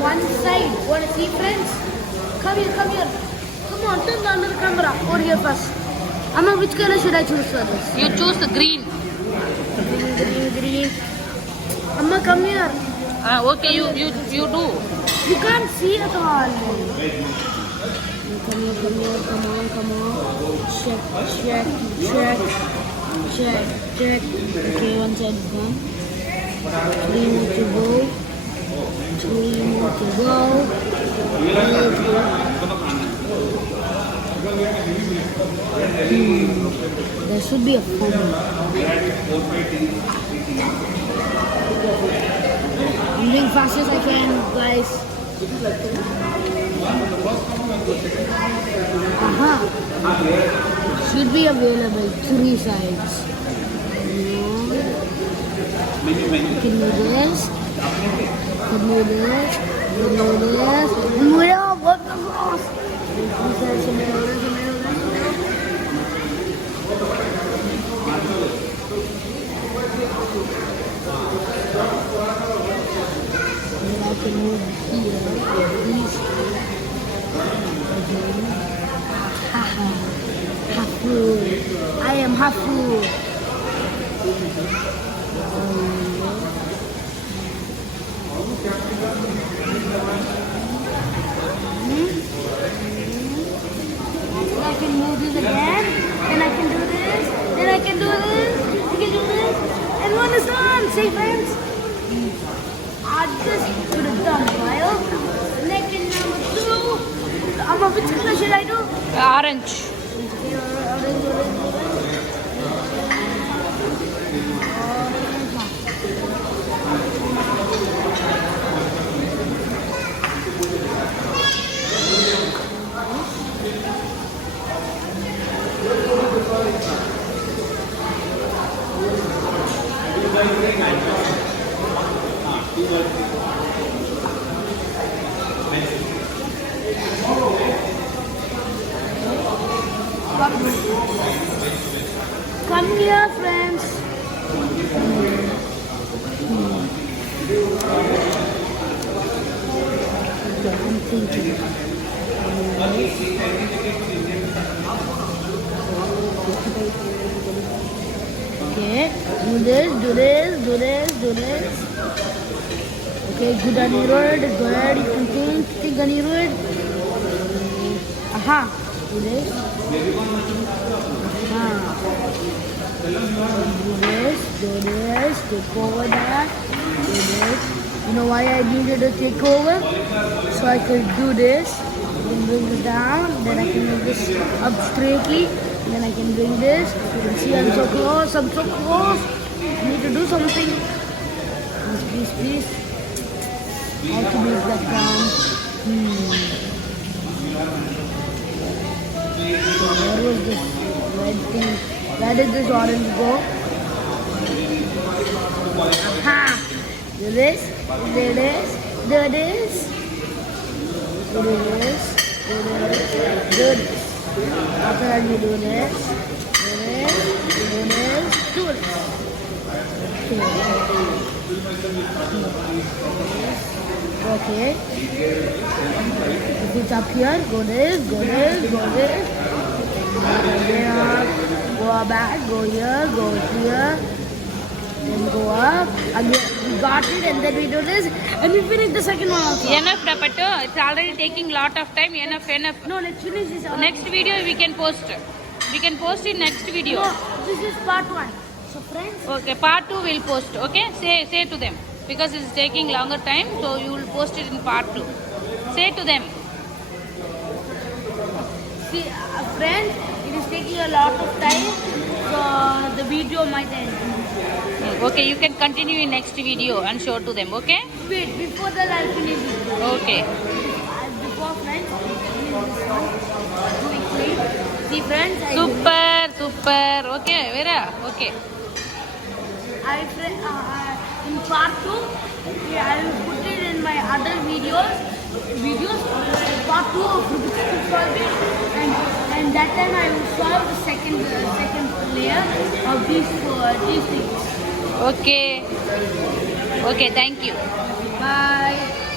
one side. Want to see, friends? Come here, come here. Come on, turn the other camera. Over here first. Amma, which color should I choose for this? You choose the green. Green. Amma, come here. Okay, you do. You can't see at all. Come here, come on. Check. Okay, one side is done. 3 more to go. There should be a foam. I'm doing fast as I can, guys. Should be available 3 sides. Can do this. What the loss? I can move here. Hafu. I am Hafu. I can move this again. Then I can do this. Then I can do this. I can do this. And one is done. See, friends? I just put a thumbnail. Second number 2. Amma, which color should I do? Orange. Come here, friends. I'm thinking. Okay, do this. Okay, good Anirudh, good. You can think Anirudh. Do this. Do this, take over that, do this. You know why I needed to take over? So I could do this, then bring it down, then I can make this up straightly, then I can bring this. You can see I'm so close. I need to do something. Please. How to make that down? Where was this red thing? Where did this orange go? Do this. After you do this. Do this. Okay. If it's up here, go this. Go back, go here, then go up. Again, we got it, and then we do this, and we finish the second one also. Enough, Rapato. It's already taking lot of time. Enough. No, let's finish this. Next video we can post. We can post in next video. No, this is part 1. So friends. Okay, part 2 we'll post. Okay, say to them because it's taking longer time. So you will post it in part 2. Say to them. See, friends, it is taking a lot of time, so the video might end. Okay, you can continue in next video and show to them. Okay. Wait, before that I'll finish it. Okay. Before friends, quickly. See friends. Super. Okay, Vera. Okay. In part 2, I will put it in my other videos. Part 2 of Rubik's solving, and that time I will solve the second layer of these things. Okay. Thank you. Bye.